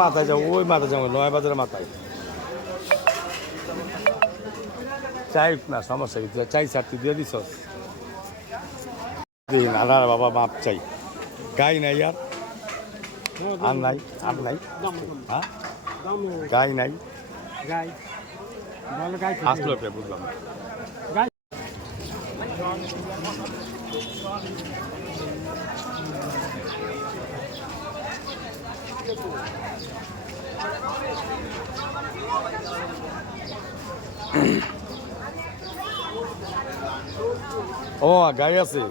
মাথায় যাবো, ওই মাথায় যাবো, ৯ বাজারের মাথায়। চাই না, সমস্যা কি? চাই চারটি দিয়ে দিস না বাবা, মাপ চাই। গাই নাই আর নাই, আর নাই। হ্যাঁ, গাই নাই, আসলো কে বুঝলাম না। ও গাই আছে,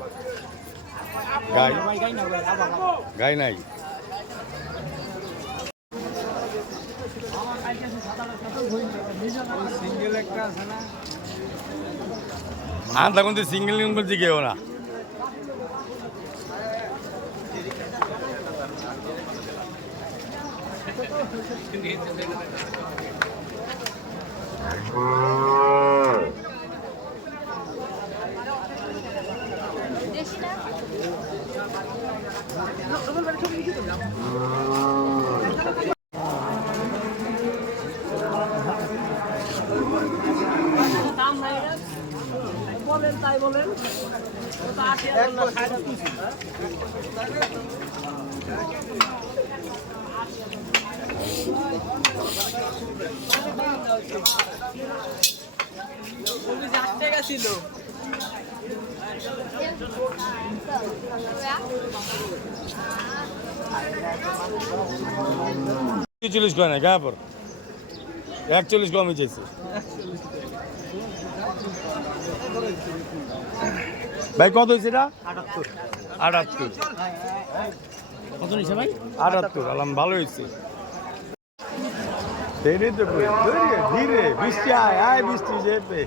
গাই গাই নাই। আর তখন তো সিঙ্গেল বলছি কেউ না। বলেন তাই বলেন। ছিল 40 কয় না গা পর 41 কমই চাইছে ভাই। কত হয়েছে এটা? 78 কত নিছে ভাই? 78 আলাম ভালো হয়েছে। ধীরে ধীরে বৃষ্টি আয় আয় বৃষ্টি যেতে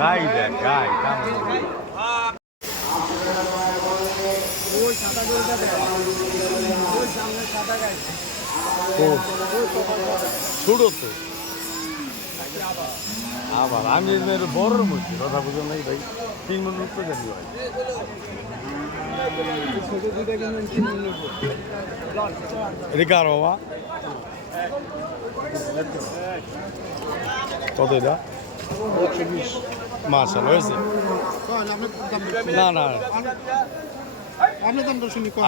গাই দেখ গাই ছোট তো আবার আমি বড় মধ্যে কথা বুঝো নাই ভাই। 3 মিনিট তো জানি ভাই। এটা কার বাবা? কত এটা? মাশাআল্লাহ হয়েছে। না না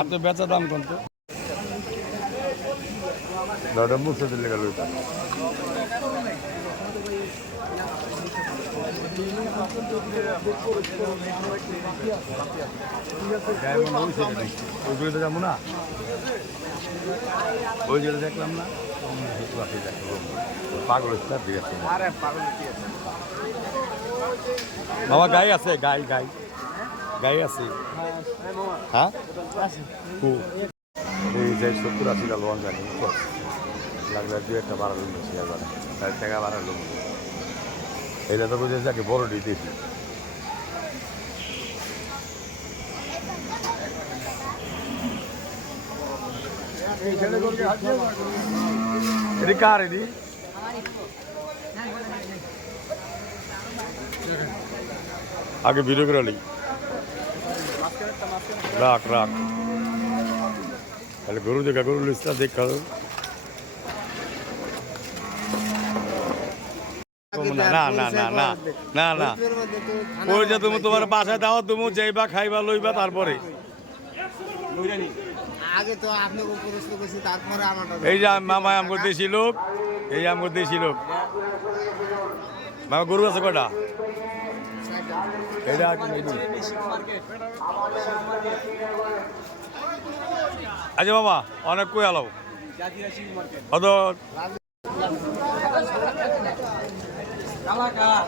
আপনি বেচা দাম কত? দাদা মুছে দিলে গেল এটা। ওইগুলো তো যাবো না, ওই যেটা দেখলাম না পাগল ঠিক আছে বাবা। গাই আছে গাই গাই গাই আছে হ্যাঁ। এই যে 70-80 লোন জানি লাগলে 2-1 বাড়ালো বেশি একবার 4 টাকা বাড়ালো। এটা তো বুঝে যাকে বড় দিতেছি। এটি কার? এটি আগে ভিডিও করে নি রাখ রাখ তাহলে গরু দেখা গরু লিস্টটা দেখা না না না না না না না ওই যে তুমি তোমার বাসায় দাও, তুমি যাইবা খাইবা লইবা তারপরে এই যে মামা আম করতেছি লোক, এই আম করতেছি লোক। মামা গরু আছে কটা? এটা আচ্ছা বাবা অনেক কই আলো অত আপনারা